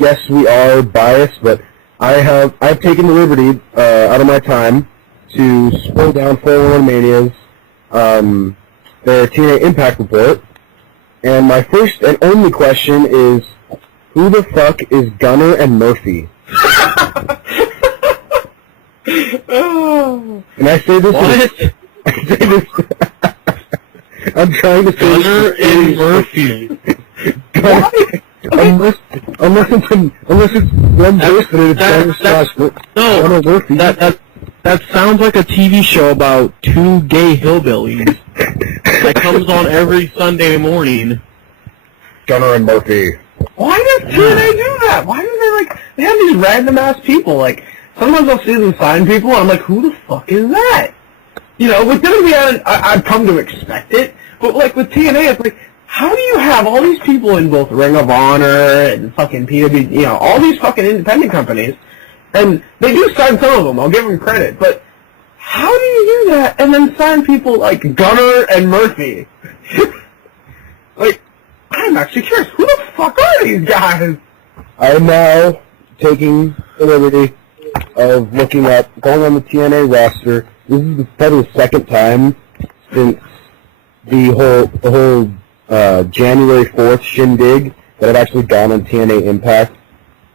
yes, we are biased, but I've taken the liberty out of my time to scroll down 401 Mania's their TNA Impact report, and my first and only question is, who the fuck is Gunner and Murphy? And I say this. What? I say this. I'm trying to say Gunner and Murphy. Unless it's one person and it's Gunner Murphy. That sounds like a TV show about two gay hillbillies that comes on every Sunday morning. Gunner and Murphy. Why does TNA do that? Why do they have these random ass people, sometimes I'll see them sign people and I'm like, who the fuck is that? With WWE, I've come to expect it, but with TNA, it's how do you have all these people in both Ring of Honor and fucking PW, all these fucking independent companies, and they do sign some of them, I'll give them credit, but how do you do that and then sign people like Gunner and Murphy? I'm actually curious, who the fuck are these guys? I'm now taking the liberty of looking up, going on the TNA roster. This is probably the second time since the whole January 4th shindig that I've actually gone on TNA Impact.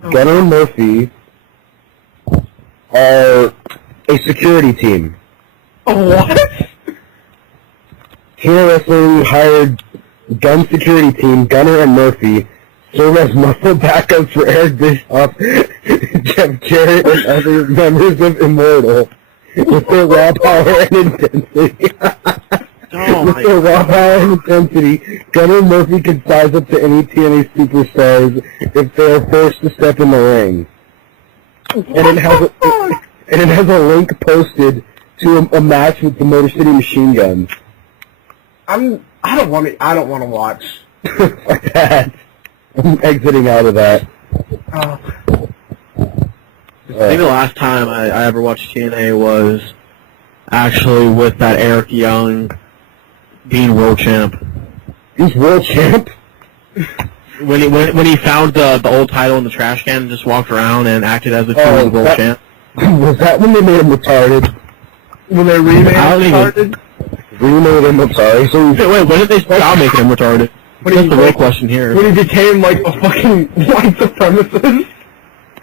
Oh. Gunner and Murphy are a security team. What? TNA Wrestling hired gun security team Gunner and Murphy serve as muscle backups for Eric Bischoff, Jeff Jarrett, and other members of Immortal with their raw power and intensity. With their raw power and intensity, Gunner and Murphy can size up to any TNA superstars if they are forced to step in the ring. And it has a link posted to a match with the Motor City Machine Guns. I don't want to watch. Fuck that. I'm exiting out of that. I think the last time I ever watched TNA was actually with that Eric Young being world champ. He's world champ? When he found the old title in the trash can and just walked around and acted as if he was world champ. Was that when they made him retarded? When they remade him retarded? Remade him, I'm sorry. So wait, when did they stop making him retarded? That's the real question here. When he became a fucking white supremacist?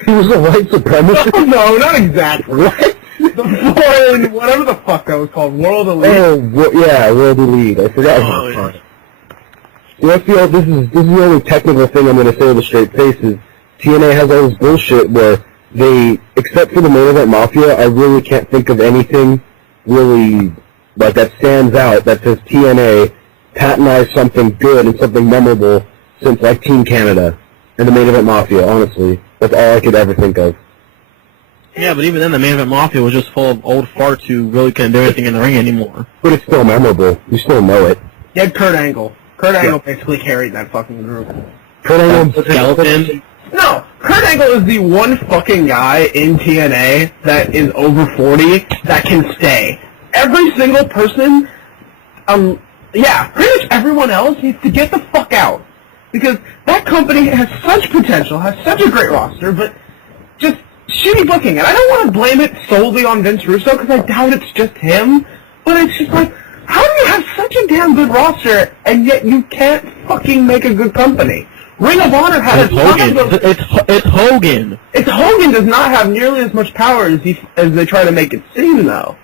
He was a white supremacist? No, not exactly. What? Whatever the fuck that was called, World Elite. Oh, yeah, World Elite. I forgot what it was. Yeah, this is the only technical thing I'm going to say with a straight face is TNA has all this bullshit where they, except for the main event Mafia, I really can't think of anything really that stands out that says TNA patentized something good and something memorable since Team Canada and the main event Mafia, honestly. That's all I could ever think of. Yeah, but even then the main event Mafia was just full of old farts who really couldn't do anything in the ring anymore. But it's still memorable. You still know it. You had Kurt Angle. Kurt Angle basically carried that fucking group. Kurt Angle... Skeleton? No! Kurt Angle is the one fucking guy in TNA that is over 40 that can stay. Every single person, pretty much everyone else needs to get the fuck out. Because that company has such potential, has such a great roster, but just shitty booking. And I don't want to blame it solely on Vince Russo, because I doubt it's just him, but it's just how do you have such a damn good roster, and yet you can't fucking make a good company? Ring of Honor has Hogan. It's Hogan. It's Hogan does not have nearly as much power as they try to make it seem, though.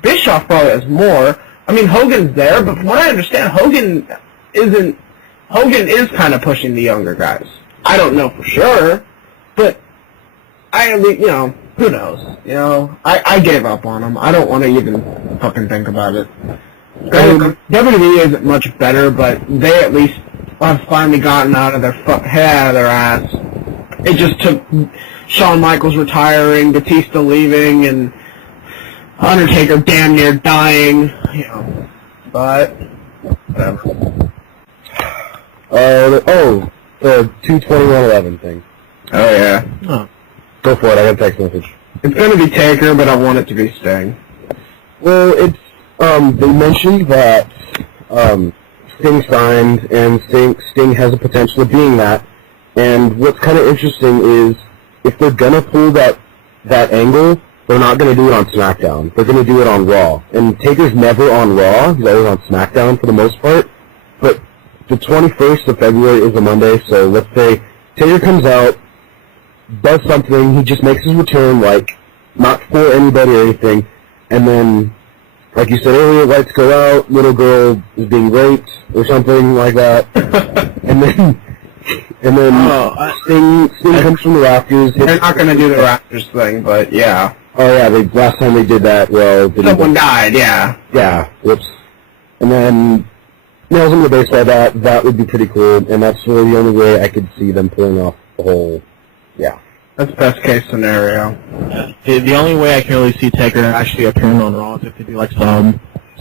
Bischoff probably has more. I mean, Hogan's there, but from what I understand, Hogan is kind of pushing the younger guys. I don't know for sure, but who knows? I gave up on him. I don't want to even fucking think about it. WWE isn't much better, but they at least have finally gotten out of their head out of their ass. It just took Shawn Michaels retiring, Batista leaving, and Undertaker damn near dying, but whatever. The 2/21/11 thing. Oh yeah. Oh. Go for it. I got a text message. It's gonna be Taker, but I want it to be Sting. Well, it's they mentioned that Sting signed, and Sting has the potential of being that, And what's kind of interesting is if they're gonna pull that angle, they're not gonna do it on SmackDown. They're gonna do it on Raw. And Taker's never on Raw. He's always on SmackDown for the most part. But the 21st of February is a Monday, so let's say Taker comes out, does something, he just makes his return, like, not for anybody or anything, and then, like you said earlier, lights go out, little girl is being raped, or something like that, and then Sting comes from the rafters. They're not going to do the Raptors thing, but yeah. Oh yeah, last time they did that, well... Someone died, yeah. Yeah, whoops. And then nails him with a baseball bat, that would be pretty cool, and that's really the only way I could see them pulling off the whole... Yeah. That's best case scenario. The only way I can really see Taker actually appearing on Raw is if they do like some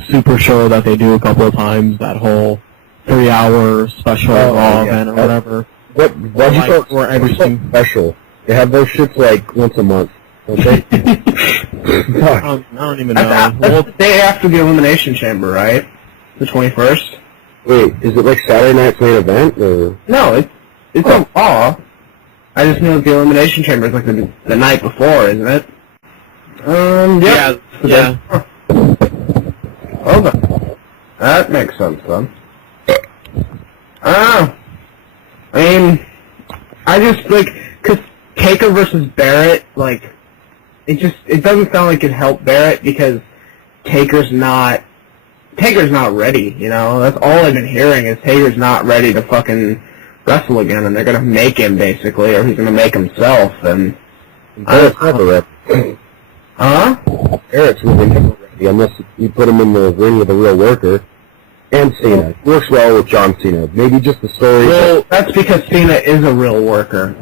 super show that they do a couple of times, that whole 3-hour special Raw event or whatever. What'd you call it? Or everything Special. They have those shits like once a month, don't they? I don't even know. That's the day after the Elimination Chamber, right? The 21st? Wait, is it like Saturday night's main event, or...? No, it's on Raw. I just know the Elimination Chamber is like the night before, isn't it? Yeah. Okay. That makes sense, then. I mean, I just, like, because Taker versus Barrett, like, it doesn't sound like it helped Barrett because Taker's not ready, you know? That's all I've been hearing is Taker's not ready to fucking wrestle again, and they're gonna make him, basically, or he's gonna make himself, and... Barrett's never ready. Huh? Barrett's really never ready, unless you put him in the ring with a real worker. And Cena. Works well with John Cena. Maybe just the story... Well, that's because Cena is a real worker.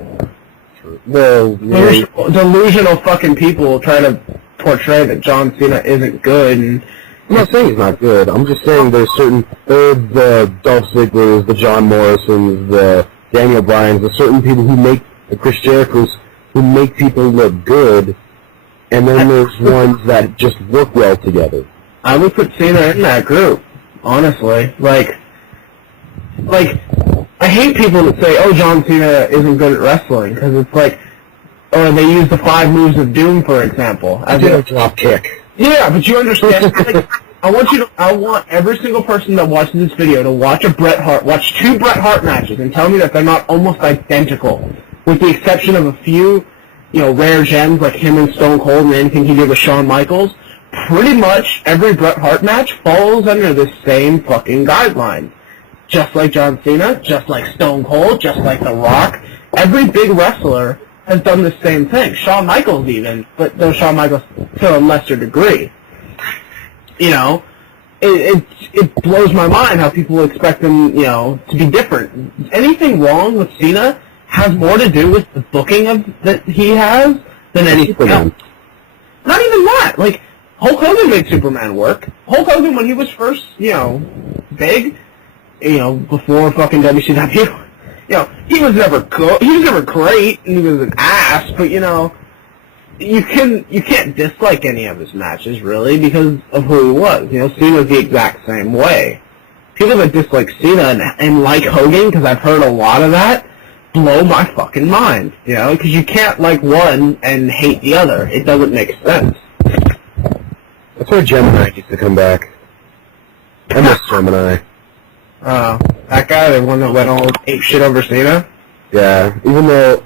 Well, yeah. Delusional fucking people try to portray that John Cena isn't good, and... I'm not saying he's not good. I'm just saying there's the Dolph Ziggler's, the John Morrisons, the Daniel Bryans, the certain people who make, the Chris Jericho's, who make people look good, and then there's ones that just work well together. I would put Cena in that group, honestly. Like, I hate people that say, oh, John Cena isn't good at wrestling, because it's like, or they use the 5 moves of doom, for example. I did a drop kick. Yeah, but you understand. Like, I want every single person that watches this video to watch watch 2 Bret Hart matches and tell me that they're not almost identical, with the exception of a few, rare gems like him and Stone Cold and anything he did with Shawn Michaels. Pretty much every Bret Hart match falls under the same fucking guideline. Just like John Cena, just like Stone Cold, just like The Rock. Every big wrestler has done the same thing. Shawn Michaels even, but though Shawn Michaels to a lesser degree. It blows my mind how people expect him, to be different. Anything wrong with Cena has more to do with the booking that he has than anything else. Not even that. Like, Hulk Hogan made Superman work. Hulk Hogan, when he was first, big, before fucking WCW, he was never good. He was never great, and he was an ass. But you can't dislike any of his matches really because of who he was. Cena's the exact same way. People that dislike Cena and like Hogan, because I've heard a lot of that, blow my fucking mind. Because you can't like one and hate the other. It doesn't make sense. That's where Gemini needs to come back. I miss Gemini. That guy, the one that went all ape shit over Cena? Yeah, even though,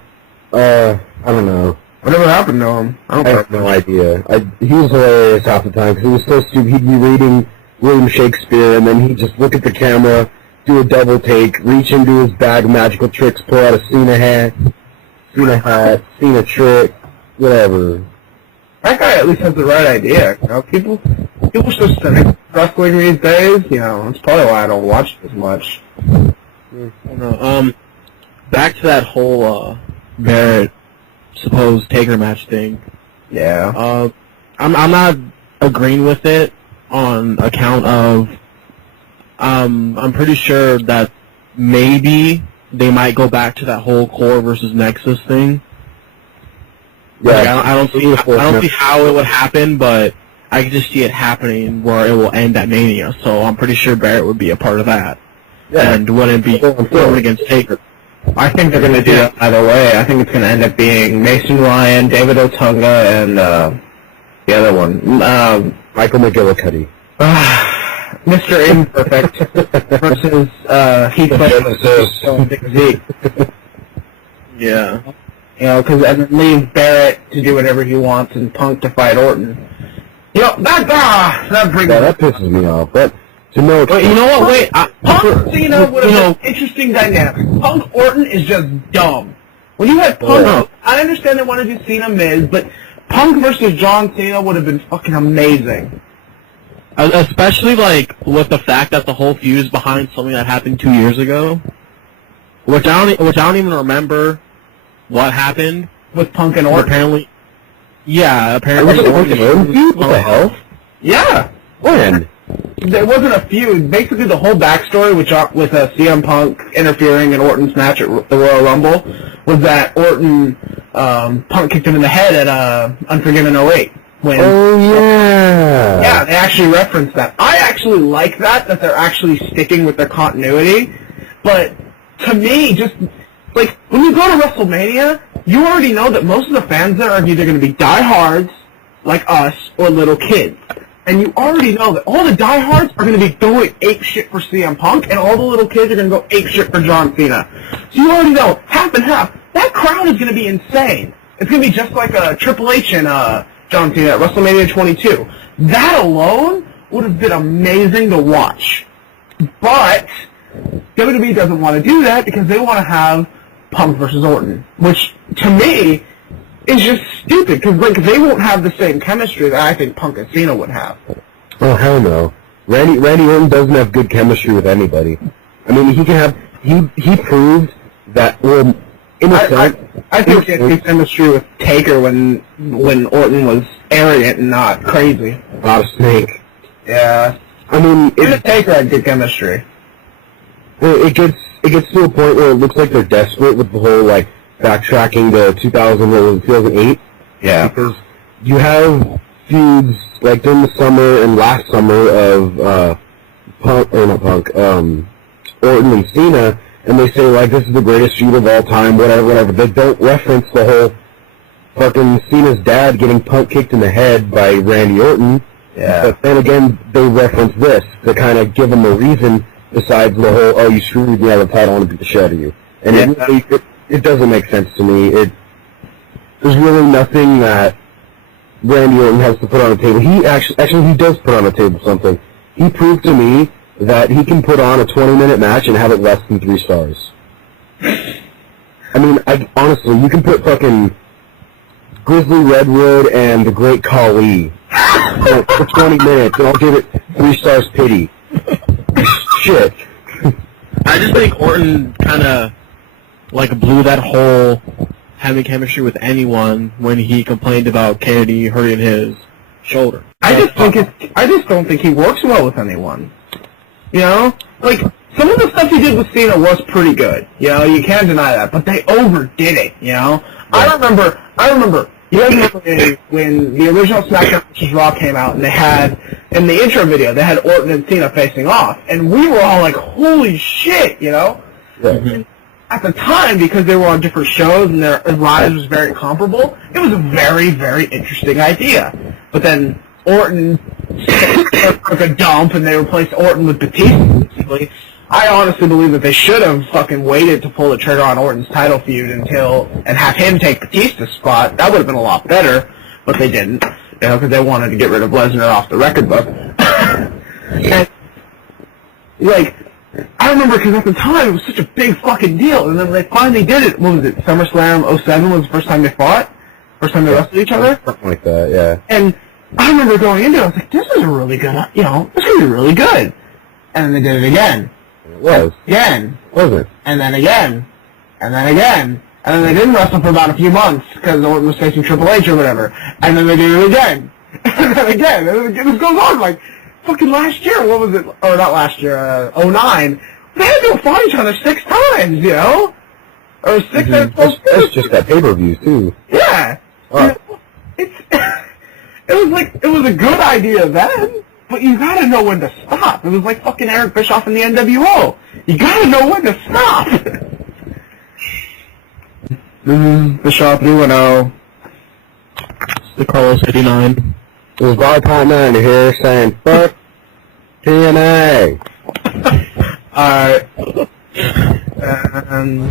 I don't know. Whatever happened to him? I have no idea. He was hilarious half the time, because he was so stupid. He'd be reading William Shakespeare, and then he'd just look at the camera, do a double take, reach into his bag of magical tricks, pull out a Cena hat, Cena trick, whatever. That guy at least has the right idea. People are so cynical wrestling these days. That's probably why I don't watch it as much. Back to that whole Barrett supposed Taker match thing. Yeah. I'm not agreeing with it on account of I'm pretty sure that maybe they might go back to that whole Core versus Nexus thing. Yeah, like, I don't see how it would happen, but I can just see it happening where it will end at Mania. So I'm pretty sure Barrett would be a part of that, and wouldn't be going against Taker. I think they're going to do it either way. I think it's going to end up being Mason Ryan, David Otunga, and the other one, Michael McGillicuddy. Mr. Imperfect versus Heath Slater and Big Zeke. Yeah. You know, and then leave Barrett to do whatever he wants and Punk to fight Orton. You know, that brings that pisses me off. But to know, but you know what? Wait, Punk Cena would have been an interesting dynamic. Punk Orton is just dumb. When you had Punk, I understand they want to do Cena Miz, but Punk versus John Cena would have been fucking amazing. Especially, like, with the fact that the whole feud is behind something that happened 2 years ago, which I don't even remember what happened With Punk and Orton. Apparently, What the hell? Yeah. When? There wasn't a feud. Basically, the whole backstory with CM Punk interfering in Orton's match at the Royal Rumble was that Punk kicked him in the head at Unforgiven 08. Oh, yeah. Yeah, they actually referenced that. I actually like that they're actually sticking with their continuity. But to me, just like when you go to WrestleMania, you already know that most of the fans there are either going to be diehards like us or little kids. And you already know that all the diehards are going to be going ape shit for CM Punk, and all the little kids are going to go ape shit for John Cena. So you already know, half and half. That crowd is going to be insane. It's going to be just like Triple H and John Cena at WrestleMania 22. That alone would have been amazing to watch. But WWE doesn't want to do that because they want to have Punk versus Orton, which to me is just stupid because they won't have the same chemistry that I think Punk and Cena would have. Oh, hell no. Randy Orton doesn't have good chemistry with anybody. I mean, he proved that, well, in a sense... I think he had good chemistry with Taker when Orton was arrogant and not crazy. Not a snake. Yeah. I mean... Taker had good chemistry. It gets to a point where it looks like they're desperate with the whole, like, backtracking to 2008. Yeah. Because you have feuds, like, during the summer and last summer of, Orton and Cena, and they say, like, this is the greatest feud of all time, whatever. They don't reference the whole fucking Cena's dad getting Punk kicked in the head by Randy Orton. Yeah. But then again, they reference this to kind of give them a reason besides the whole, oh, you screwed me out of the title, I want to beat the shit out of you. And it doesn't make sense to me. There's really nothing that Randy Orton has to put on the table. He actually he does put on the table something. He proved to me that he can put on a 20-minute match and have it less than 3 stars. I mean, honestly, you can put fucking Grizzly Redwood and the Great Khali for 20 minutes, and I'll give it 3 stars pity. Shit. I just think Orton kind of like blew that whole having chemistry with anyone when he complained about Kennedy hurting his shoulder. I just don't think he works well with anyone. You know, like some of the stuff he did with Cena was pretty good. You know, you can't deny that, but they overdid it. You know, yeah. I remember. You guys remember when the original SmackDown vs. Raw came out, and they had in the intro video they had Orton and Cena facing off, and we were all like, "Holy shit!" You know. Yeah. Mm-hmm. At the time, because they were on different shows and their lives was very comparable, it was a very, very interesting idea. But then Orton took a dump and they replaced Orton with Batista, basically. I honestly believe that they should have fucking waited to pull the trigger on Orton's title feud and have him take Batista's spot. That would have been a lot better, but they didn't, you know, because they wanted to get rid of Lesnar off the record book. And, like, I remember because at the time it was such a big fucking deal, and then they finally did it. What was it? SummerSlam 07 was the first time they fought? First time they wrestled each other? Something like that, yeah. And I remember going into it, I was like, this is a really good, you know, this is really good. And then they did it again. It was. Again. Was it? And then again. And then again. And then they didn't wrestle for about a few months because Orton was facing Triple H or whatever. And then they did it again. And then again. And this goes on like fucking last year. What was it? Or not last year, 09. They had to fight each other 6 times, you know? Or 6 mm-hmm. That's just that pay-per-view, too. Yeah. Oh. You know, it was a good idea then, but you gotta know when to stop. It was like fucking Eric Bischoff in the NWO. You gotta know when to stop. This is the Shop 310. The Carlos 89. This is Bar Partner in here saying, fuck TNA. Alright. And,